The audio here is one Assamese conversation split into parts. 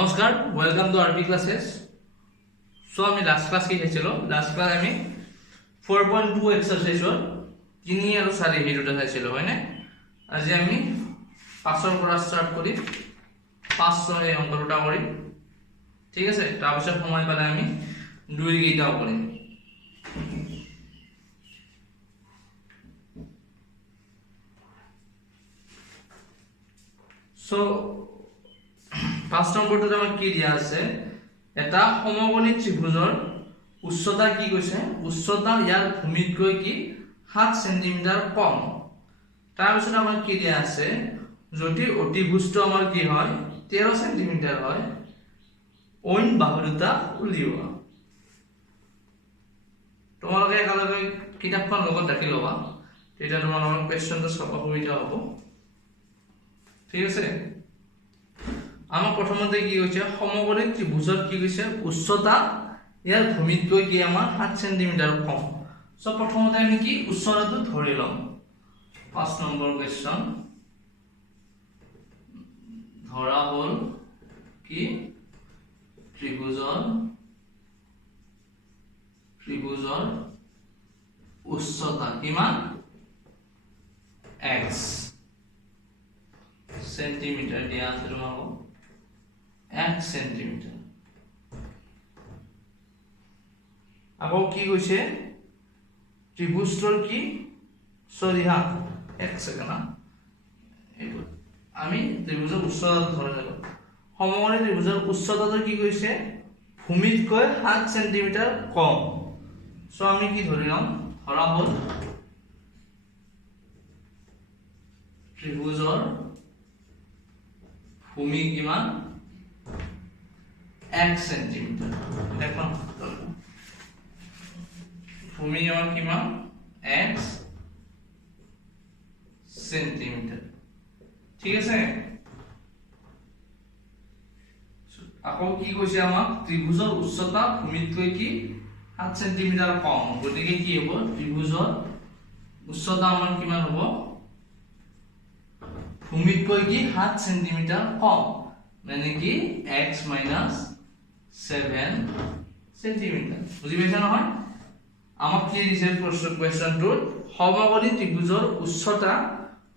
নমস্কাৰ ওয়েলকাম টু আরপি ক্লাसेस সো আমি লাস্ট ক্লাস কি চাইছিলো লাস্ট ক্লাস আমি 4.2 এক্সাৰসাইজৰ 3 আৰু 4 ভিডিওটা চাইছিলো হয়নে আজি আমি 5ৰ পৰা স্টাৰ্ট কৰি 5 এই অংকটা কৰিম ঠিক আছে তাৰ পিছত সময় পালে আমি 2 গিটাও কৰিম সো 5 নম্বৰটো আমাক কি দিয়া আছে এটা সমকোণী ত্ৰিভুজৰ উচ্চতা কি কৈছে উচ্চতা ইয়াৰ ভূমিতকৈ কি 7 সেন্টিমিটাৰ কম তাৰ পিছত আমাক কি দিয়া আছে যদি অতিভুজটো আমাৰ কি হয় 13 সেন্টিমিটাৰ হয় অইন বাহু দুটা উলিওৱা তোমালোকে একেলগে কিতাপখন লগত ৰাখি লবা তেতিয়া তোমালোকৰ কোৱেশ্চনটো সলভ সুবিধা হ'ব ঠিক আছে আমাৰ প্ৰথমতে কি হৈছে সমকোণী ত্ৰিভুজৰ কি কৈছে উচ্চতা ইয়াৰ ভূমিতকৈ কি আমাৰ 7 সেন্টিমিটাৰ কম সো প্ৰথমতে আমি কি উচ্চতাটো ধৰি লম 5 নম্বৰ কোৱেশ্চন ধৰা হ'ল কি ত্ৰিভুজৰ উচ্চতা কিমান x সেন্টিমিটাৰ দিয়া আছে তোমাক 1 সেন্টিমিটাৰ আকৌ কি কৈছে ত্ৰিভুজৰ কি সৰি হা এক সেকেন্ড এইটো আমি ত্ৰিভুজৰ উচ্চতা ধৰি ললো সমকোণী ত্ৰিভুজৰ উচ্চতাটো কি কৈছে ভূমিতকৈ 7 সেন্টিমিটাৰ কম সো আমি কি ধৰি লম ধৰা হ'ল ত্ৰিভুজৰ ভূমি কিমান 1 সেন্টিমিটাৰ দেখো ভূমি আমাৰ কিমান 1 সেন্টিমিটাৰ ঠিক আছে আকৌ কি কৈছে আমাক ত্ৰিভুজৰ উচ্চতা ভূমিতকৈ কি 7 সেন্টিমিটাৰ কম গতিকে কি হ'ব ত্ৰিভুজৰ উচ্চতা আমাৰ কিমান হ'ব ভূমিতকৈ কি 7 সেন্টিমিটার কম মানে কি x - 7 সেন্টিমিটার বুজি পাইছা নহয় আমাক কি দিছে কোৱেশ্চনটোত সমকোণী ত্ৰিভুজৰ উচ্চতা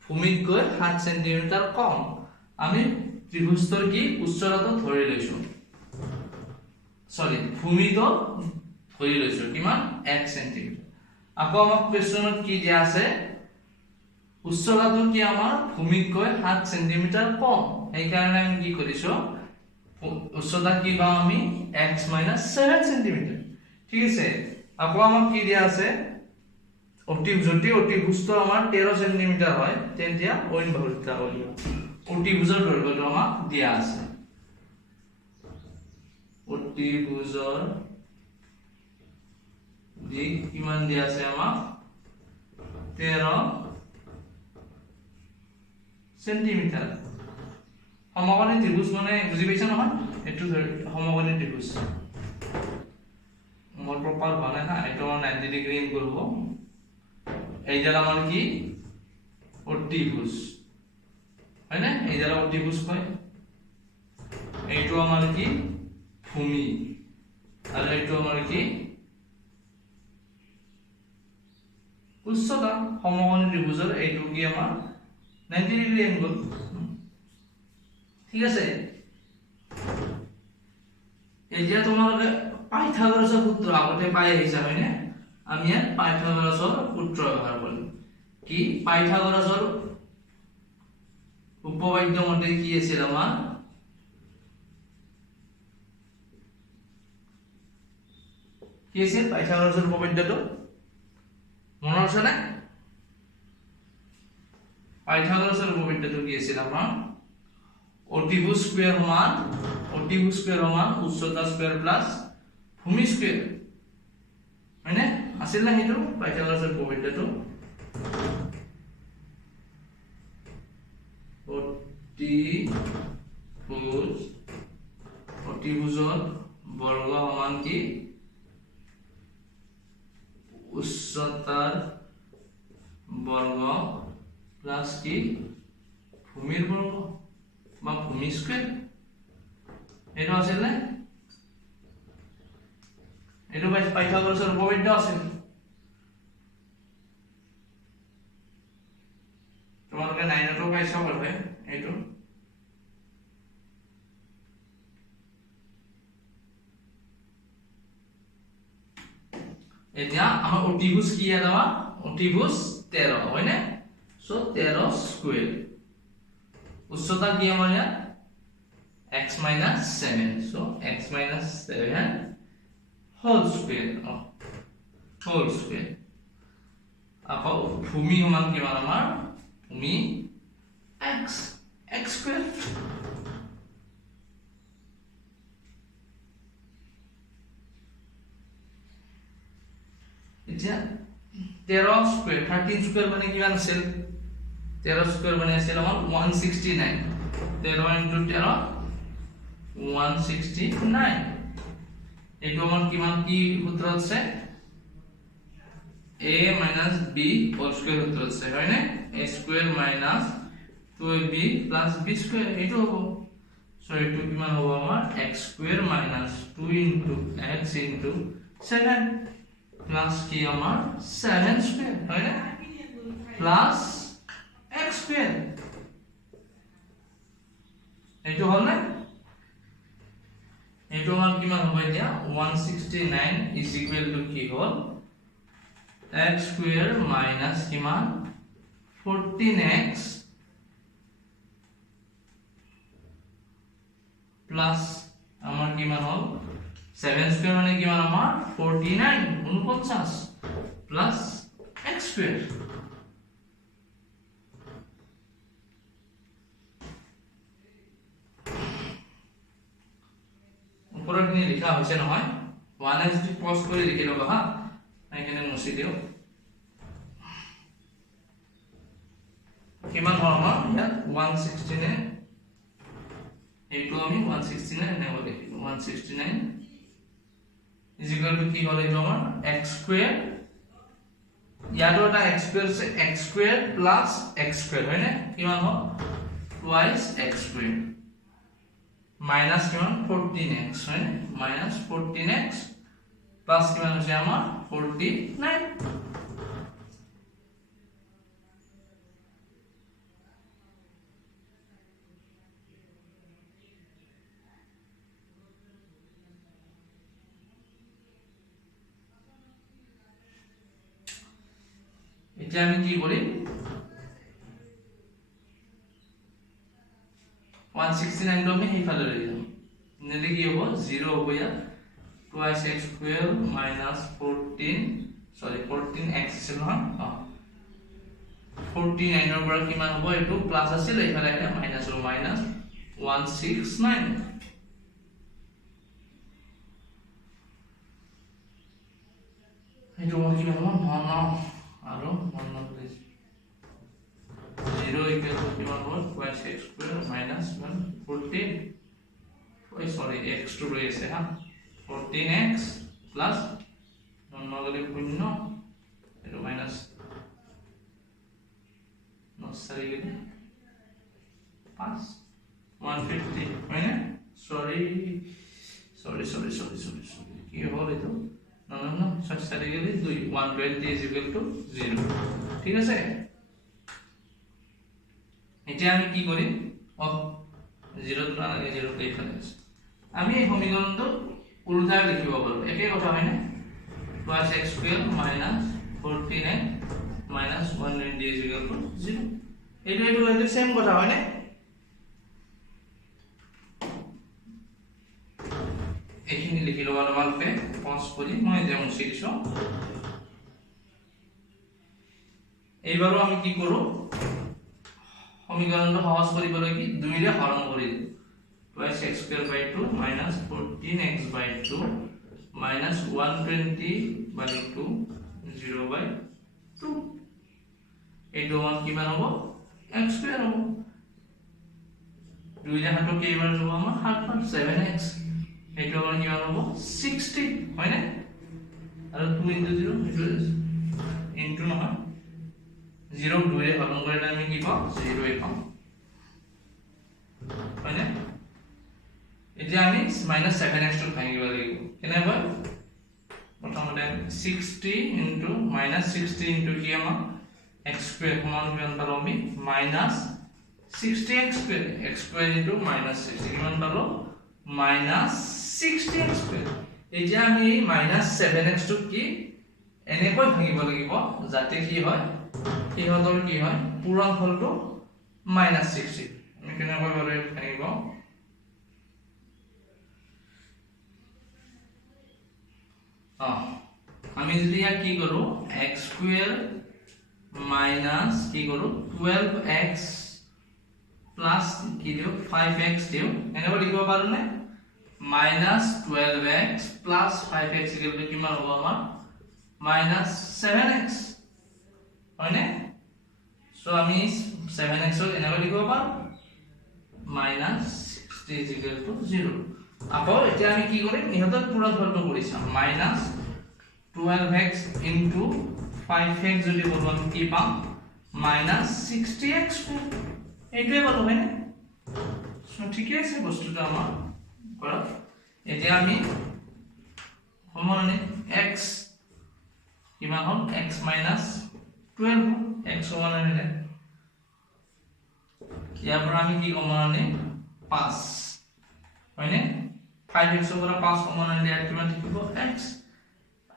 ভূমিতকৈ 7 সেন্টিমিটাৰ কম আমি ত্ৰিভুজৰ কি উচ্চতাটো ধৰি লৈছো সৰি ভূমিটো ধৰি লৈছো কিমান 1 সেন্টিমিটাৰ আকৌ আমাক কোৱেশ্চনত কি দিয়া আছে উচ্চতাটো কি আমাৰ ভূমিতকৈ 7 সেন্টিমিটাৰ কম এই কাৰণে আমি কি কৰিছো উচ্চতা কি পাম আমি x - 7 সেন্টিমিটাৰ ঠিক আছে আকৌ আমাক কি দিয়া আছে অতিভুজটো আমাৰ 13 সেন্টিমিটাৰ হয় তেতিয়া অইন বাহু দুটা উলিওৱা অতিভুজৰ দৈৰ্ঘ্যটো আমাক দিয়া আছে অতিভুজৰ দিক কিমান দিয়া আছে আমাক 13 সেন্টিমিটাৰ সমকোণী ত্ৰিভুজ মানে বুজি পাইছা নহয় এটো সমকোণী ত্ৰিভুজ মোৰ প্ৰপাৰ হোৱা নাই না এটো 90 ডিগ্ৰী এম কৰিব এইডাল আমাৰ কি অতিভুজ হয় না এইডাল অতিভুজ কয় এইটো আমাৰ কি ভূমি আৰু এইটো আমাৰ কি উচ্চতা সমকোণী ত্ৰিভুজৰ এইটো কি আমাৰ 90 ডিগ্ৰী এংগল ঠিক আছে এতিয়া তোমালোকে পাইথাগোৰাছৰ সূত্ৰ আগতে পাই আহিছা হয়নে আমি ইয়াত পাইথাগোৰাছৰ সূত্ৰ ব্যৱহাৰ কৰিম কি পাইথাগোৰাছৰ উপপাদ্য মতে কি আছিল আমাৰ কি আছিল পাইথাগোৰাছৰ উপপাদ্যটো মনত আছে না পাইথাগোৰাসেৰ উপপাদ্যটো কি আছিল আমাৰ অতিভুজ স্কয়াৰ সমান উচ্চতা স্কয়াৰ প্লাস ভূমি স্কয়াৰ হয়নে আছিল না হেতু পাইথাগোৰাসেৰ উপপাদ্যটো অতিভুজৰ বৰ্গ সমান কি উচ্চতাৰ বৰ্গ প্লাস কি ভূমিৰ বৰ্গ বা ভূমি স্কয়াৰ এইটো আছিল নে এইটো পাইথাগোৰাছৰ উপপাদ্য আছিল তোমালোকে 9 টো পাইছা পাবে এইটো এতিয়া আমাৰ অতিভুজ কি আদাবা অতিভুজ 13 হয়নে সো 13 স্কয়াৰ উচ্চতা কি আমাৰ ইয়াত x - 7 so x - 7 whole square আকৌ ভূমি সমান কিমান আমাৰ ভূমি x square এতিয়া 13 স্কয়াৰ 13 স্কয়াৰ মানে কিমান আছিল 13 স্কয়াৰ মানে আছিল আমাৰ 169 13 * 13 169 এইটো আমাৰ কিমান কি সূত্র আছে a - b হোল স্কয়ার সূত্র আছে হয় না a square - 2ab + b square এইটো হ'ব সো এইটো কিমান হ'ব আমাৰ x স্কয়ার - 2 * x * 7 প্লাস কি আমার 7 স্কয়ার হয় না প্লাস x স্কয়ার এইটো হল না এইটো আমার কিমান হবে এতিয়া 169 ইজ ইকুয়াল টু কি হল x স্কয়ার মাইনাস কিমান 14x প্লাস আমার কিমান হল 7 স্কয়ার মানে কিমান আমার 49 49 প্লাস x স্কয়ার উপরখিনি লিখা হৈছে নহয় ওয়ান এস পজ কৰি লিখি লবা হা এখানে মুছি দিও কিমান হল আমাৰ ইয়াত 169 এইটো আমি 169 নেব লিখিম 169 is equal to কি হল এইটো আমাৰ x স্কয়াৰ ইয়াতো এটা x স্কয়াৰ আছে x square plus x square হয় না কিমান হল টুৱাইস x স্কয়ার মাইনাস কিমান 14x হয় না মাইনাস 14x প্লাস কিমান হৈছে আমাৰ 49 এটা আমি কি করি 169 টো আমি হেফালে লৈ যাম নেলে কি হ'ব 0 হ'ব ইয়া 2x স্কয়ার মাইনাস 14x আছিল নহয় 49 ৰ পৰা কিমান হ'ব এটো প্লাস আছিল এফালে এটা মাইনাস হ'ব মাইনাস 169 এটো কি হ'ব 9 আৰু 1 প্লিজ 0 equal to কিমান হ'ব 2x স্কয়ার মাইনাস 14 ওই সরি x টু রয়েছে হ্যাঁ 14x প্লাস নগলে 0 এটো মাইনাস নসারি গেলে 5 150 হয় না সরি কি হল এটো না সরি গেলে 2 120 is equal to 0 ঠিক আছে এটা আমি কি করি 0 না লাগে 0 তে ফেলে আমি এই সমীকরণটো উল্টাই লিখিব পাৰো একে কথা হয় না 2x square minus 14x minus 120 is equal to 0 এইটো সেম কথা হয় না এইখিনি লিখি লবা তোমালোকে পজ কৰি মই যে মুছি দিছো এইবাৰো আমি কি কৰো সমীকৰণটো সহজ কৰিবলৈ কি 2 ৰে হৰণ কৰি দিও 2x square by 2 minus 14x by 2 minus 120 by 2 0 by 2 এইটো মান কিমান হ'ব x square হ'ব 2 ৰে হাতক কেইবাৰ যাব আমাৰ 7 বাৰ 7x এইটো আমাৰ কিমান হ'ব 60 হয় না আৰু 2 into 0 এইটো into নহয় 0 2 ৰে হৰণ কৰিলে আমি কি পাম 0 এ পাম হয় না এতিয়া এতিয়া আমি -7x টো ভাঙিব লাগিব কেনেকৈ প্ৰথমতে 60 ইনটু -60 ইনটু কি আমাৰ x স্কয়াৰ সমান কিমান পালো আমি -60x square x square into -60 কিমান পালো -60x স্কয়াৰ এতিয়া আমি -7x টো কি এনেকৈ ভাঙিব লাগিব যাতে কি হয় ইহতৰ কি হয় পূৰণ ফলটো -60 আমি কেনেকৈ ভাবে ভাঙিব আমি যদি ইয়াক কি কৰো x স্কয়াৰ মাইনাস কি কৰো 12x প্লাস কি দিও 5x দিও এনেকৈ লিখিব পাৰো নে -12x plus 5x equal to কিমান হ'ব আমাৰ -7x হয়নে সো আমি 7x ক এনেকৈ লিখিব পাৰো -60 is equal to 0 আকৌ এতিয়া আমি কি কৰিম ইহতৰ পুৰা ফলটো কৰি চাম -12x into 5x যদি কৰো আমি কি পাম -60x এইটোৱে পালো হয়নে সো ঠিকই আছে বস্তুটো আমাৰ কৰা এতিয়া আমি সমানে x কিমান হ'ল x - 12 x সমান হলে ইয়াৰ পৰা আমি কি কমন আনি 5 হয়নে 5x পৰা 5 কমন আনিলে ইয়াত কিমান থাকিব x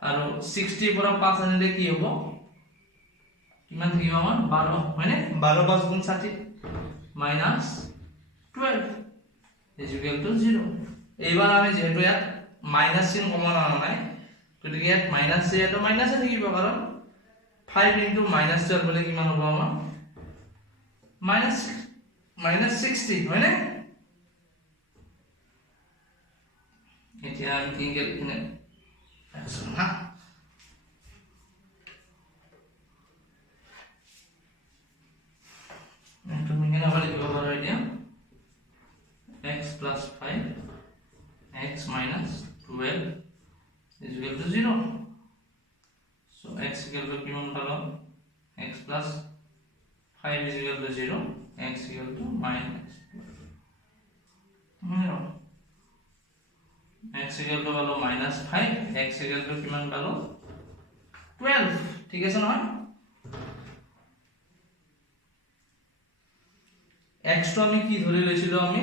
আৰু 60 পৰা 5 আনিলে কি হ'ব কিমান থাকিব আমাৰ 12 হয়নে 12 5 গুণ 60 -12 is equal to 0 এইবাৰ আমি যেহেতু ইয়াত মাইনাস চিন কমন আনা নাই গতিকে ইয়াত মাইনাস আছে ইয়াত মাইনাস থাকিব কাৰণ 5 into -12 বলে কিমান হ'ব আমাৰ -60 হয়নে এতিয়া আমি কি লিখিনে না তুমি কেনে বলে দিব পাৰো এতিয়া x plus 5 x minus 12 is equal to 0 so x equal to কিমান পালো x plus 5 is equal to 0 x equal to minus 12 x equal to পালো -5 x equal to কিমান পালো 12 ঠিক আছে নহয় x টো আমি কি ধৰি লৈছিলো আমি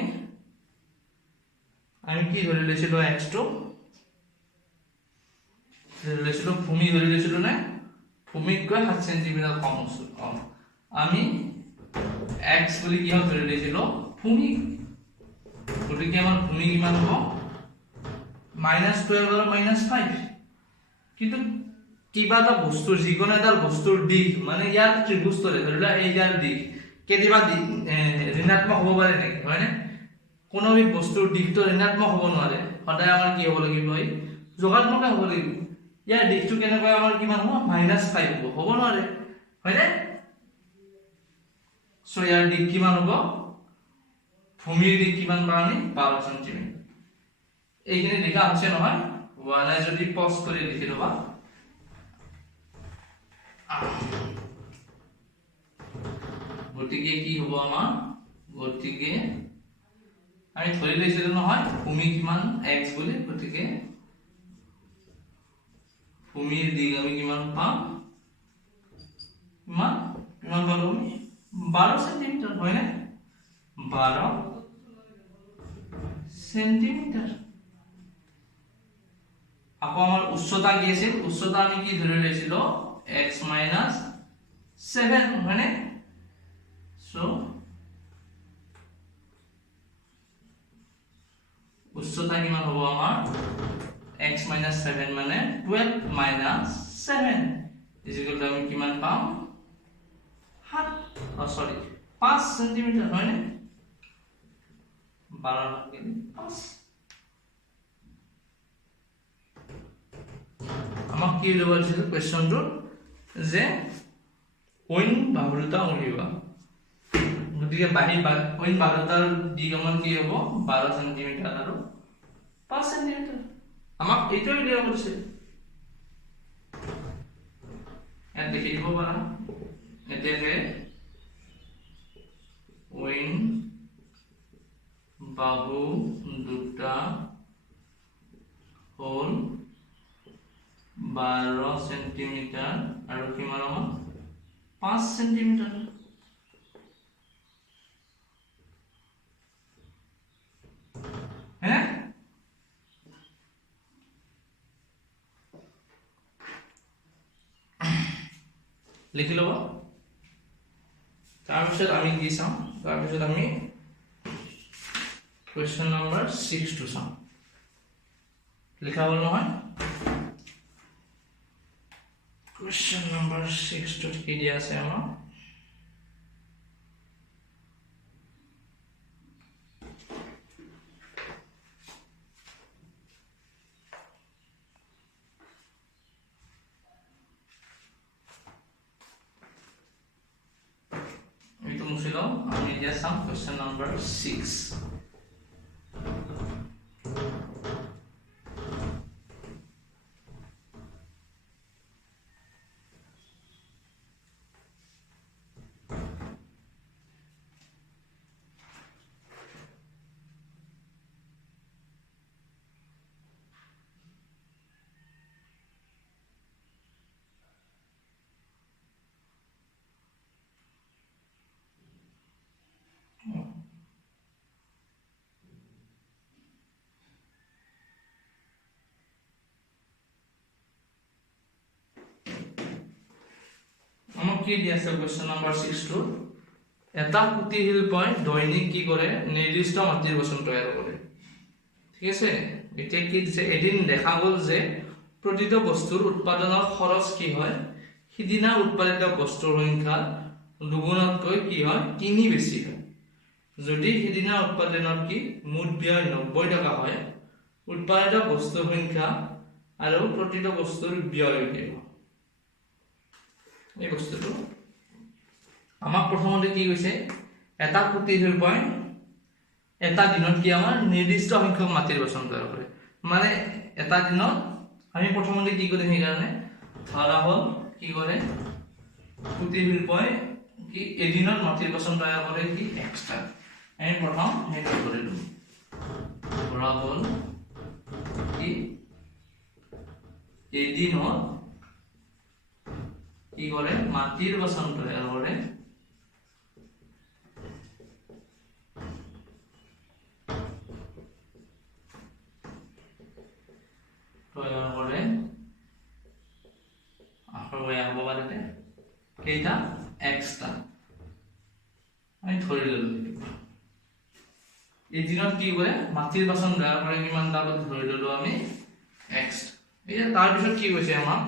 কি ধৰি লৈছিলো x টো ধৰি লৈছিলো ভূমি ধৰি লৈছিলো না ভূমিতকৈ 7 সেমি কম আছে আমি x বুলি কি ধৰি লৈছিলো ভূমি গতিকে আমাৰ ভূমি কিমান হ'ব -12 আৰু -5 কিন্তু কিবা এটা বস্তু যিকোনো এটা বস্তুৰ দিক মানে ইয়াৰ ত্ৰিভুজৰে ধৰিলা এই ইয়াৰ দিক কেতিয়াবা ঋণাত্মক হ'ব পাৰে নেকি হয়নে কোনো বি বস্তুৰ দিকটো ঋণাত্মক হ'ব নোৱাৰে সদায় আমাৰ কি হ'ব লাগিব এই যোগাত্মক হ'ব লাগিব ইয়াৰ দিকটো কেনেকৈ আমাৰ কিমান হ'ব -5 হ'ব নোৱাৰে হয়নে সো ইয়াৰ দিক কিমান হ'ব ভূমিৰ দিক কিমান পানি 12 সেমি এইখিনি লিখা আছে নহয় ওয়ালাই যদি পজ কৰি লিখি লবা গতিকে কি হ'ব আমাৰ গতিকে আমি ধৰি লৈছিলো নহয় ভূমি কিমান x বুলি গতিকে ভূমিৰ দিক আমি কিমান পাম কিমান পালো 12 সেন্টিমিটার হয় না 12 সেন্টিমিটার আপো আমার উচ্চতা কি আছে উচ্চতা আমি কি ধরে লৈছিল x - 7 মানে সো উচ্চতা কিমান হ'ব আমাৰ x - 7 মানে 12 - 7 is equal to আমি কিমান পাম 5 সেন্টিমিটার হয় না 12 ভাগ 5 আমাক কি দিব দিছিল কোৱেশ্চনটো যে ওইন বাহুলতা উলিওৱা গতিকে ওইন বাহুলতাৰ দিক আমাৰ কি হ'ব 12 সেন্টিমিটাৰ আৰু 5 সেন্টিমিটাৰ আমাক এইটো উলিওৱা কৰিছিল ইয়াত দেখি দিব পাৰা এতেকে ওইন বাহু দুটা ইটা হোল 12 সেন্টিমিটাৰ আৰু কিমান আমাৰ 5 সেন্টিমিটাৰ হ্যাঁ লিখি লব তাৰপিছত আমি কি চাম তাৰপিছত আমি question number 6 to চাম লিখা হ'ল নহয় question number 6 to কি দিয়া আছে আমাৰ question number 6 কি দিয়া আছে question number 6 to এটা কুটি শিল্পই দৈনিক কি কৰে নিৰ্দিষ্ট মাটিৰ বাচন তৈয়াৰ কৰে ঠিক আছে এটা কি দিছে এদিন দেখা গল যে প্ৰতিটো বস্তুৰ উৎপাদনৰ খৰচ কি হয় সিদিনা উৎপাদিত বস্তুৰ সংখ্যা দুগুণতকৈ কি হয় তিনি বেছি হয় যদি সিদিনা উৎপাদনৰ কি মুঠ ব্যয় 90 টকা হয় উৎপাদিত বস্তুৰ সংখ্যা আৰু প্ৰতিটো বস্তুৰ ব্যয় কি এই বস্তুটো আমাক প্ৰথমতে কি কৈছে এটা কুটি শিল্পই এটা দিনত কি আমাৰ নিৰ্দিষ্ট সংখ্যক মাটিৰ বাচন তৈয়াৰ কৰে মানে এটা দিনত আমি প্ৰথমতে কি কৰিম এই কাৰণে ধৰা হ'ল কি কৰে কুটি শিল্পই কি এদিনত মাটিৰ বাচন তৈয়াৰ কৰে কি এক্সট্ৰা আমি প্ৰথম হেতু কৰিলো ধৰা হ'ল কি এদিনত কি করে মাটির বাসন তৈয়ার করে কেইটা এক্সট্রা আমি ধরে ললো এই দিনত কি করে মাটির বাসন তৈয়ার করে কিমান তালত ধরে ললো আমি এক্স এই যে তার পিছত কি কৈছে আমাক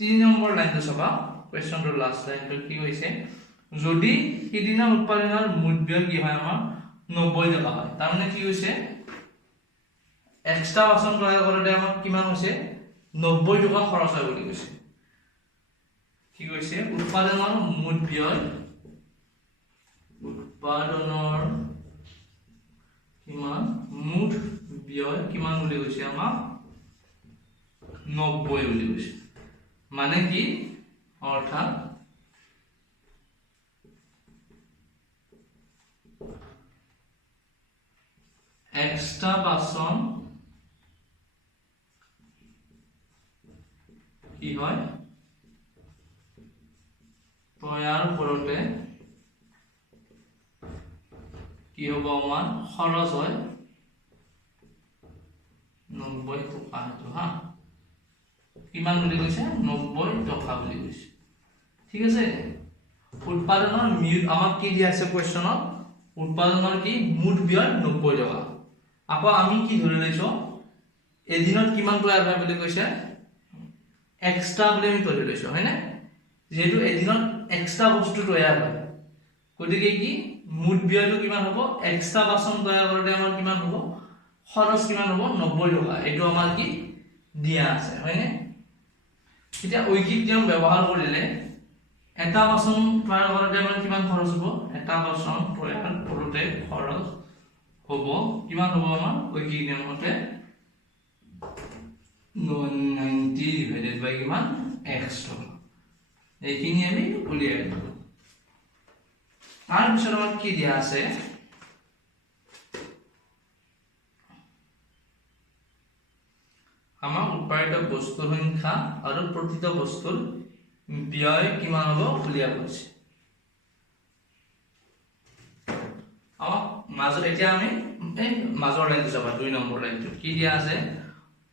3 নম্বৰ লাইনটো চাবা কোৱেশ্চনটোৰ লাষ্ট লাইনটো কি কৈছে যদি সিদিনা উৎপাদনৰ মুঠ ব্যয় কি হয় আমাৰ 90 টকা হয় তাৰ মানে কি কৈছে এক্সট্ৰা বাচন তৈয়াৰ কৰোতে আমাৰ কিমান হৈছে 90 টকা খৰচ হয় বুলি কৈছে কি কৈছে উৎপাদনৰ মুঠ ব্যয় উৎপাদনৰ কিমান মুঠ ব্যয় কিমান বুলি কৈছে আমাক 90 বুলি কৈছে মানে কি অর্থাৎ এক্সট্রা বাসন কি হয় তৈয়ার করতে কি হব আমার খরচ হয় 90 টকা হা কিমান বুলি কৈছে 90 টকা বুলি কৈছে ঠিক আছে উৎপাদনৰ আমাক কি দিয়া আছে কোৱেশ্চনত উৎপাদনৰ কি মুঠ ব্যয় 90 টকা আকৌ আমি কি ধৰি লৈছো এদিনত কিমান তৈয়াৰ হয় বুলি কৈছে এক্সট্ৰা বুলি আমি ধৰি লৈছো হয় না যেহেতু এদিনত এক্সট্ৰা বস্তু তৈয়াৰ হয় গতিকে কি মুঠ ব্যয়টো কিমান হ'ব এক্সট্ৰা বাচন তৈয়াৰ কৰোতে আমাৰ কিমান হ'ব খৰচ কিমান হ'ব 90 টকা এটো আমাৰ কি দিয়া আছে হয় না এটা ঐকিক নিয়ম ব্যবহাৰ কৰিলে এটা বাচন তৈয়াৰ কৰোতে আমাৰ কিমান খৰচ হ'ব এটা বাচন তৈয়াৰ কৰোতে খৰচ হ'ব কিমান হ'ব আমাৰ ঐকিক নিয়ম মতে 90 ডিভাইডেড বাই কিমান x টকা এইখিনি আমি উলিয়াই লব তাৰ পিছত আমাৰ কি দিয়া আছে উৎপাদিত বস্তুৰ সংখ্যা আৰু প্ৰতিটো বস্তুৰ ব্যয় কিমান হ'ব উলিয়াব কৈছে মাজত এতিয়া আমি এই মাজৰ লাইনটো চাবা 2 নম্বৰ লাইনটো কি দিয়া আছে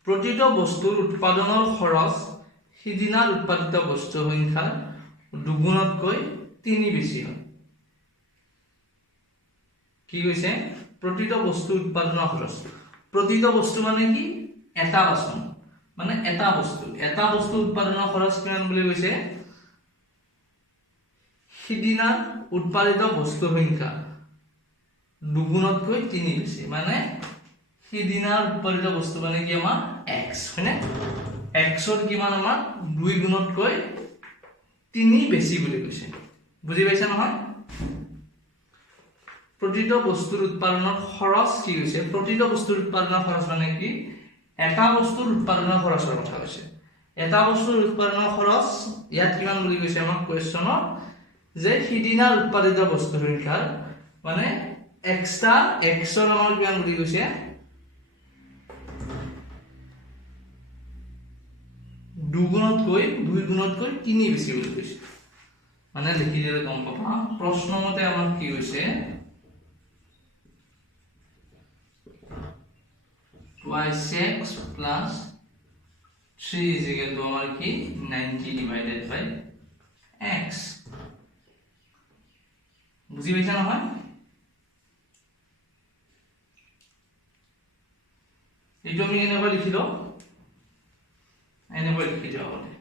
প্ৰতিটো বস্তুৰ উৎপাদনৰ খৰচ সিদিনাৰ উৎপাদিত বস্তুৰ সংখ্যাৰ দুগুণতকৈ 3 বেছি হয় কি কৈছে প্ৰতিটো বস্তু উৎপাদনৰ খৰচ প্ৰতিটো বস্তু মানে কি এটা বাচন মানে এটা বস্তু উৎপাদনৰ খৰচ কিমান বুলি কৈছে সিদিনাৰ উৎপাদিত বস্তুৰ সংখ্যা দুগুণতকৈ 3 বেছি মানে সিদিনাৰ উৎপাদিত বস্তু মানে কি আমাৰ x হয়নে x ৰ কিমান আমাৰ 2 গুণতকৈ 3 বেছি বুলি কৈছে বুজি পাইছা নহয় প্ৰতিটো বস্তুৰ উৎপাদনৰ খৰচ কি হৈছে প্ৰতিটো বস্তুৰ উৎপাদনৰ খৰচ মানে কি এটা বস্তুৰ উৎপাদনৰ খৰচৰ কথা কৈছে এটা বস্তুৰ উৎপাদনৰ খৰচ ইয়াত কিমান বুলি কৈছে আমাক কোৱেশ্চনত যে সিদিনাৰ উৎপাদিত বস্তুৰ সংখ্যাৰ মানে এক্সট্ৰা x ৰ আমাৰ কিমান বুলি কৈছে দুগুণতকৈ 3 বেছি বুলি কৈছে মানে লিখি দিলে গম পাবা প্ৰশ্ন মতে আমাৰ কি হৈছে twice x plus 3 is equal to our key 90 divided by x বুঝি পাইছা নহয় এইটো আমি এনেকৈ লিখি লও এনেকৈ লিখি দিও বলে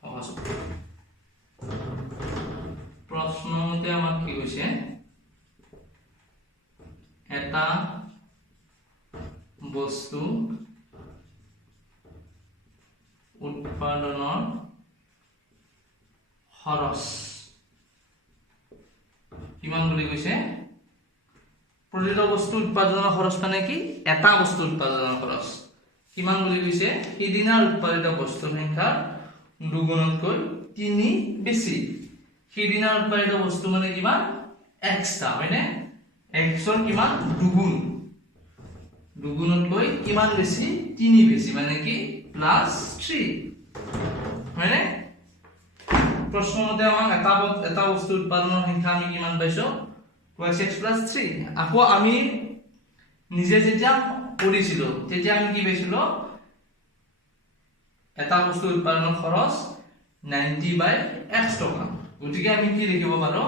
সহজ প্ৰশ্ন মতে আমাৰ কি হৈছে এটা বস্তু উৎপাদনৰ খৰচ কিমান বুলি কৈছে প্ৰতিটো বস্তু উৎপাদনৰ খৰচ মানে কি এটা বস্তু উৎপাদনৰ খৰচ কিমান বুলি কৈছে সিদিনাৰ উৎপাদিত বস্তুৰ সংখ্যা দুগুণতকৈ 3 বেছি সিদিনাৰ উৎপাদিত বস্তু মানে কিমান এক্সট্ৰা হয়নে x ৰ কিমান দুগুণতকৈ কিমান বেছি 3 বেছি মানে কি +3 হয়নে প্ৰশ্নমতে আমাক এটা বস্তু উৎপাদনৰ সংখ্যা আমি কিমান পাইছো 2x + 3 আকৌ আমি নিজে যেতিয়া কৰিছিলো তেতিয়া আমি কি পাইছিলো এটা বস্তু উৎপাদনৰ খৰচ 90/x টকা গতিকে আমি কি লিখিব পাৰো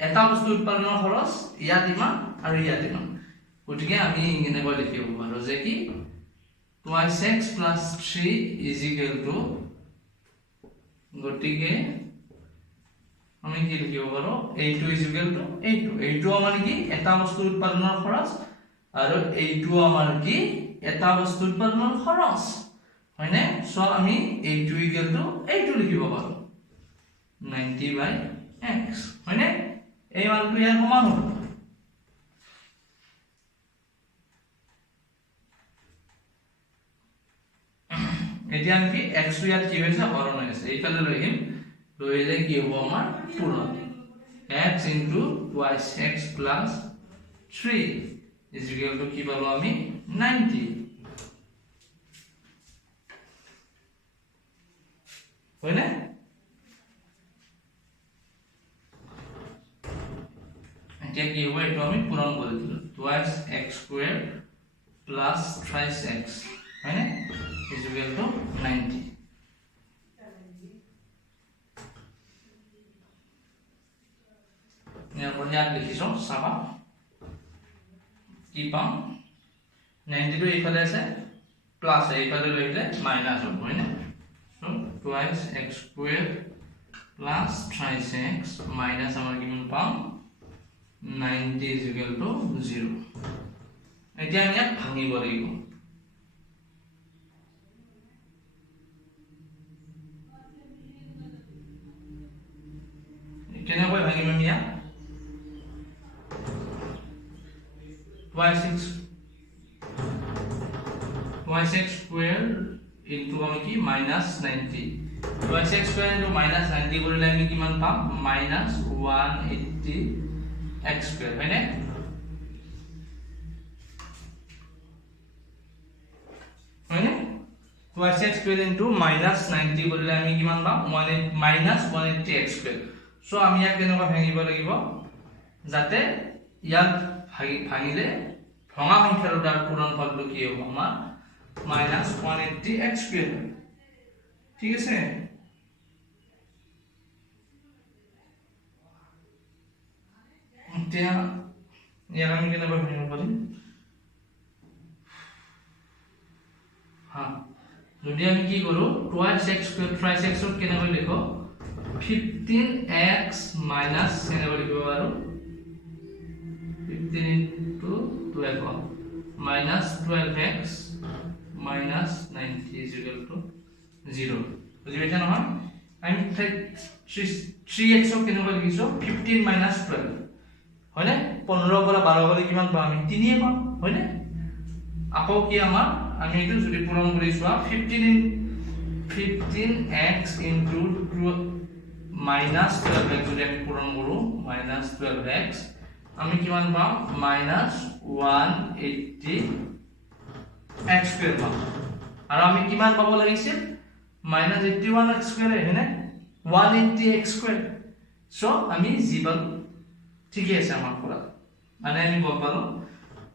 এটা বস্তু উৎপাদনৰ খৰচ ইয়াত ইমান আৰু ইয়াত ইমান গতিকে আমি এনেকৈ লিখিব পাৰো যে কি 2x + 3 is equal to গতিকে আমি কি লিখিব পাৰো এইটো is equal to এইটো আমাৰ কি এটা বস্তু উৎপাদনৰ খৰচ আৰু এইটো আমাৰ কি এটা বস্তু উৎপাদনৰ খৰচ হয়নে সো আমি এইটো equal to এইটো লিখিব পাৰো 90/x হয়নে এই মানটো ইয়াৰ সমান হ'ব এতিয়া আমি কি x টো ইয়াত কি হৈছে হৰণ হৈ আছে এইফালে লৈ আহিম লৈ আহিলে কি হ'ব আমাৰ পূৰণ x into 2x plus 3 is equal to কি পালো আমি 90 হয়নে এতিয়া কি হ'ব এইটো আমি পূৰণ কৰি দিলো 2x squared plus 3x হয়নে is equal to 90 ইয়াৰ পৰা ইয়াত লিখিছো চাবা কি পাম 90 টো এইফালে আছে প্লাস এইফালে লৈলে মাইনাস হ'ব হয়নে so 2x squared plus 3x minus আমাৰ কিমান পাম 90 is equal to 0 এতিয়া আমি ইয়াত ভাঙিব লাগিব কেনেকৈ ভাঙিম আমি ইয়াত 2x squared into আমি কি minus 90 2x squared into minus 90 কৰিলে আমি কিমান পাম minus 180 x squared হয়নে twice x square into minus 90 কৰিলে আমি কিমান পাম minus 180 x square সো আমি ইয়াক কেনেকৈ ভাঙিব লাগিব যাতে ইয়াক ভাঙিলে ভঙা সংখ্যাৰ দ্বাৰ পূৰণফলটো কি হ'ব আমাৰ minus 180 x square ঠিক আছে এতিয়া ইয়াক আমি কেনেকৈ ভাঙিব পাৰিম হ্যাঁ যদি আমি কি করো twice x square thrice x ক কেনেকৈ লিখো 15x minus কেনেকৈ লিখিব পাৰো 15 into 12 minus 12x minus 90 is equal to 0 বুজি পাইছা নহয় আমি 3x ক কেনেকৈ লিখিছো 15 minus 12 হয়নে 15 পৰা 12 গলে কিমান পাম আমি 3 এ পাম হয়নে আকৌ কি আমাৰ আমি এটো যদি পূৰণ কৰি চোৱা 15x into 2 minus 12x যদি আমি পূৰণ কৰো minus 12x আমি কিমান পাম minus 180 x square পাম আৰু আমি কিমান পাব লাগিছিল minus 81 x square হেনে 180 x square সো আমি জিবাল ঠিকই আছে আমাৰ পৰা মানে আমি গম পালো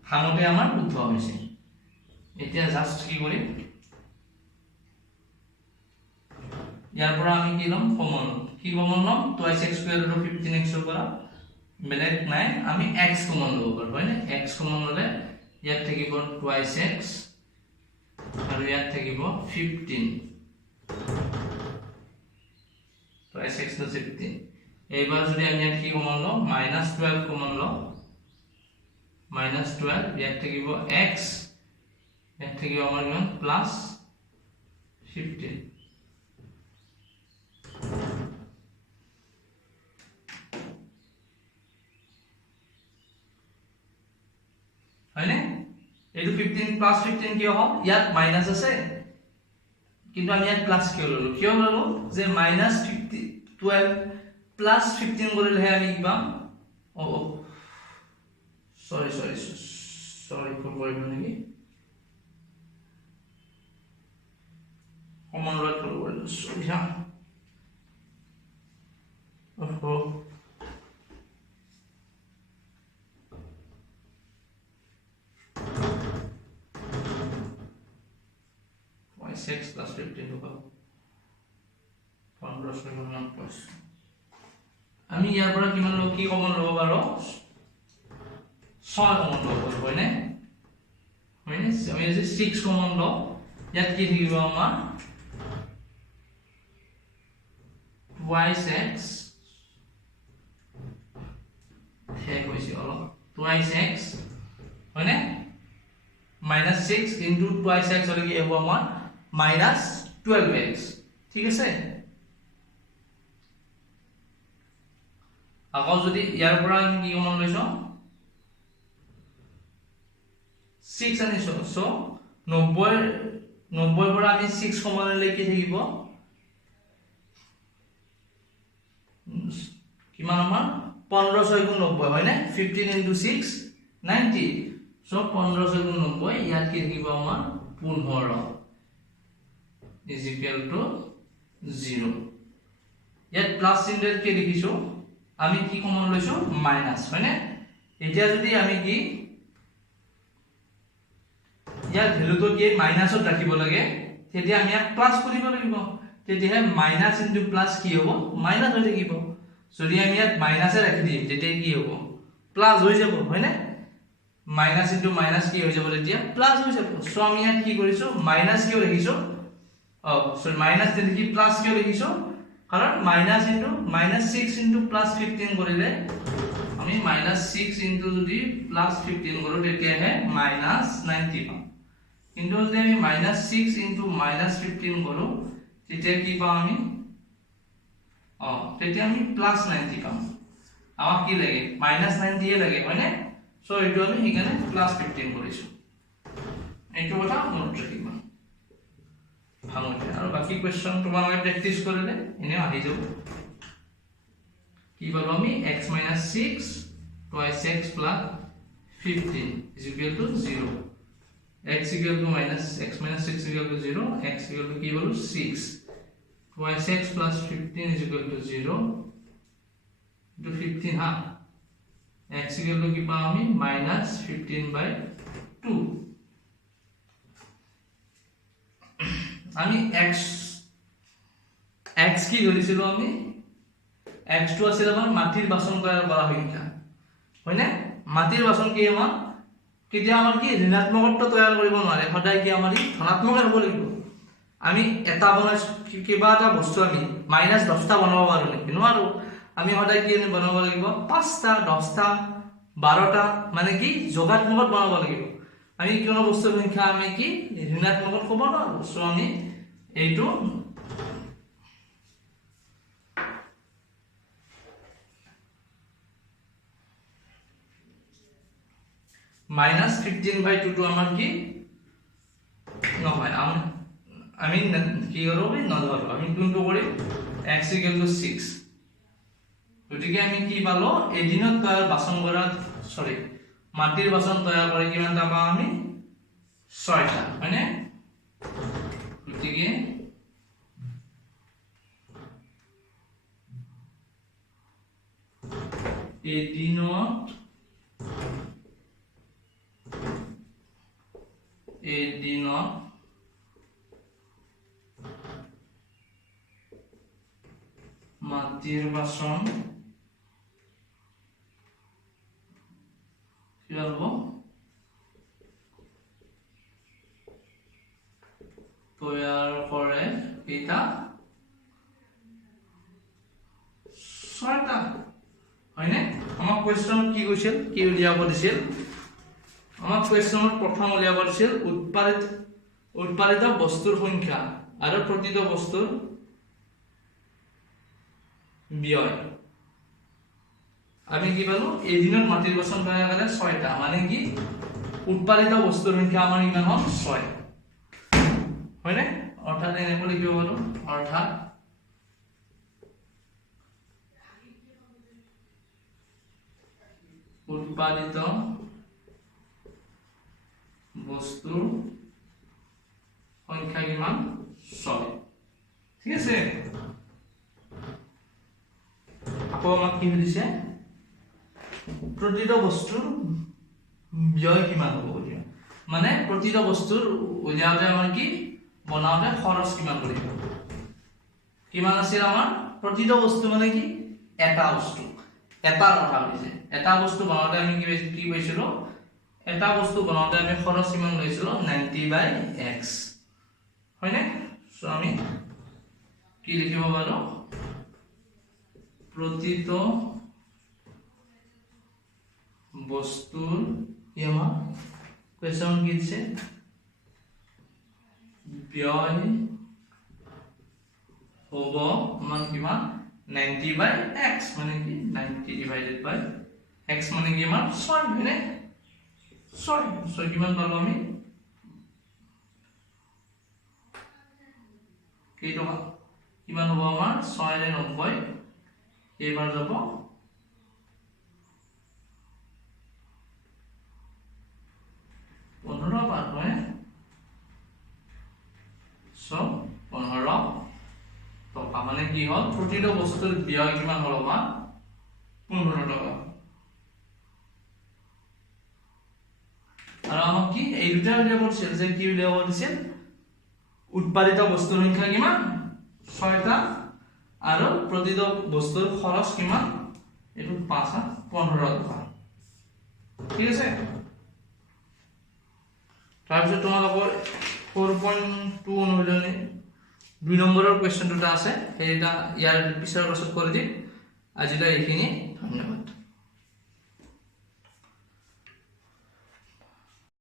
ভাঙতে আমাৰ উত্তৰ হৈছে এতিয়া জাস্ট কি কৰি ইয়াৰ পৰা আমি কি লম কমন কি কমন লম twice x square ৰ 15x ৰ পৰা বেলেগ নাই আমি x কমন লব পাৰো হয় না x কমন ললে ইয়াত থাকিব twice x আৰু ইয়াত থাকিব 15 twice x + 15 এইবাৰ যদি আমি ইয়াত কি কমন লম -12 কমন লম -12 ইয়াত থাকিব x এর থেকে আমার কিমান প্লাস 15 হয়নে এইটো 15 প্লাস 15 কি হ'ব ইয়াত মাইনাস আছে কিন্তু আমি ইয়াত প্লাস কিয় ললো যে -12 প্লাস 15 কৰিলেহে আমি কি পাম ও সৰি ফুল কৰিব নেকি common right for the word so yeah twice x plus 15 to 15 plus আমি ইয়াৰ পৰা কিমান লও কি কমন লব পাৰো 6 কমন লব পাৰো হয়নে আমি যদি 6 কমন লও ইয়াত কি থাকিব আমাৰ twice x twice x হয়নে -6 into twice x হলে কি হ'ব আমাৰ -12x ঠিক আছে আকৌ যদি ইয়াৰ পৰা আমি কি কমন লৈছো 6 আনিছো সো 90 পৰা আমি 6 কমন ললে কি থাকিব কিমান আমাৰ 15 6 গুণ 90 হয় না 15 into 6 90 সো 15 6 গুণ 90 ইয়াত কি থাকিব আমাৰ 15 is equal to 0 ইয়াত প্লাস চিহ্ন কি লিখিছো আমি কি কমন লৈছো মাইনাস হয় না এতিয়া যদি আমি কি ইয়াৰ ভ্যালুটো কি মাইনাসত ৰাখিব লাগে তেতিয়া আমি ইয়াক প্লাস কৰিব লাগিব তেতিয়া মাইনাস ইনটু প্লাস কি হ'ব মাইনাস হৈ থাকিব যদি আমি ইয়াত মাইনাসে ৰাখি দিম তেতিয়া কি হ'ব প্লাস হৈ যাব হয় না মাইনাস ইনটু মাইনাস কি হৈ যাব তেতিয়া প্লাস হৈ যাব সো আমি ইয়াত কি কৰিছো মাইনাস কিয় লিখিছো সরি মাইনাস দিলে কি প্লাস কিয় লিখিছো কারণ মাইনাস ইনটু -6 ইনটু +15 কৰিলে আমি -6 ইনটু যদি +15 কৰো তেতিয়া হে -90 পাম কিন্তু যদি আমি -6 ইনটু -15 কৰো তেতিয়া কি পাম আমি তেতিয়া আমি +90 পাম আমাক কি লাগে -90 এ লাগে হয়নে সো এটো আমি এখানে +15 কৰিছো এইটো কথা মনত ৰাখিবা ভাঙতে আৰু বাকি কোৱেশ্চন তোমালোকে প্ৰেক্টিস কৰিলে এনে আহি যাব কি পালো আমি x - 6 twice x plus 15 is equal to 0 x equal to minus x minus 6 equal to 0, x equal to কি বলো 6, twice x plus 15 is equal to 0 to 15 হা, x equal to কি পাম আমি minus 15/2, আমি x কি ধৰিছিলো আমি x টো আছিল আমাৰ মাটিৰ বাচন তৈয়াৰ কৰা সংখ্যা হয় না, মাটিৰ বাচন কি আমাৰ কেতিয়া আমাৰ কি ঋণাত্মকত্ব তৈয়াৰ কৰিব নোৱাৰে, সদায় কি আমাৰ ধনাত্মক হ'ব লাগিব। আমি এটা বনাই কিবা এটা বস্তু আমি -10টা বনাব পাৰো নেকি, নোৱাৰো। আমি সদায় কি বনাব লাগিব 5টা 10টা 12টা, মানে কি যোগাত্মকত বনাব লাগিব। আমি কোনো বস্তুৰ সংখ্যা আমি কি ঋণাত্মকত ক'ব নোৱাৰো। সো আমি এইটো -15/2 টো আমাৰ কি নহয়, আমি কি কৰব নধৰব, আমি কোনটো কৰিম x equal to 6, গতিকে আমি কি পালো এদিনত তৈয়াৰ বাচন কৰা সৰি মাটিৰ বাচন তৈয়াৰ কৰি কিমানটা পাম আমি 6টা হয়নে, গতিকে এদিনত মাটিৰ বাচন কি হব তৈয়াৰ কৰে এটা 6টা হয়নে। আমাক কোৱেশ্চনত কি কৈছিল, কি উলিয়াব দিছিল, আমাক কোৱেশ্চনত প্ৰথম উলিয়াব দিছিল উৎপাদিত বস্তুৰ সংখ্যা আৰু প্ৰতিটো বস্তুৰ ব্যয়। আমি কি পালো এদিনত মাটিৰ বাচন তৈয়াৰ কৰে 6টা, মানে কি উৎপাদিত বস্তুৰ সংখ্যা আমাৰ কিমান হ'ল 6 হয়নে। অৰ্থাৎ এনেকৈ লিখিব পাৰো, অৰ্থাৎ উৎপাদিত বস্তুৰ সংখ্যা কিমান 6, ঠিক আছে। আকৌ আমাক কি দিছে প্ৰতিটো বস্তুৰ ব্যয় কিমান হ'ব, মানে প্ৰতিটো বস্তুৰ উলিয়াওতে আমাৰ কি বনাওতে খৰচ কিমান কৰিব, কিমান আছিল আমাৰ প্ৰতিটো বস্তু মানে কি এটা বস্তু, এটা কথা কৈছে, এটা বস্তু বনাওতে আমি কি পাইছিলো, এটা বস্তু বনাওতে আমি খৰচ কিমান লৈছিলো 90/x হয়নে। সো আমি কি লিখিব পাৰো প্ৰতিটো বস্তুৰ কি আমাৰ কোৱেশ্চন কি দিছে ব্যয় হ'ব আমাৰ কিমান 90/x, মানে কি 90/x মানে কি আমাৰ 6 হয়নে, 6 কিমান পালো আমি কেই টকা কিমান হ'ব আমাৰ 6 ৰে 90, এইবাৰ যাব 15 বাৰ হয়, সো 15 টকা, মানে কি হল প্ৰতিটো বস্তুৰ ব্যয় কিমান হল আমাৰ 15 টকা। আৰু আমাক কি এই দুটা উলিয়াব দিছিল, যে কি উলিয়াব দিছিল উৎপাদিত বস্তুৰ সংখ্যা কিমান 6টা আৰু প্ৰতিটো বস্তুৰ খৰচ কিমান, এইটো 15 টকা, ঠিক আছে। তাৰপিছত তোমালোকৰ 4.2 অনুশীলনী 2 নম্বৰৰ কুৱেশ্চন দুটা আছে, সেইটা ইয়াৰ পিছৰ ক্লাছত কৰি দিম। আজিলৈ এইখিনি।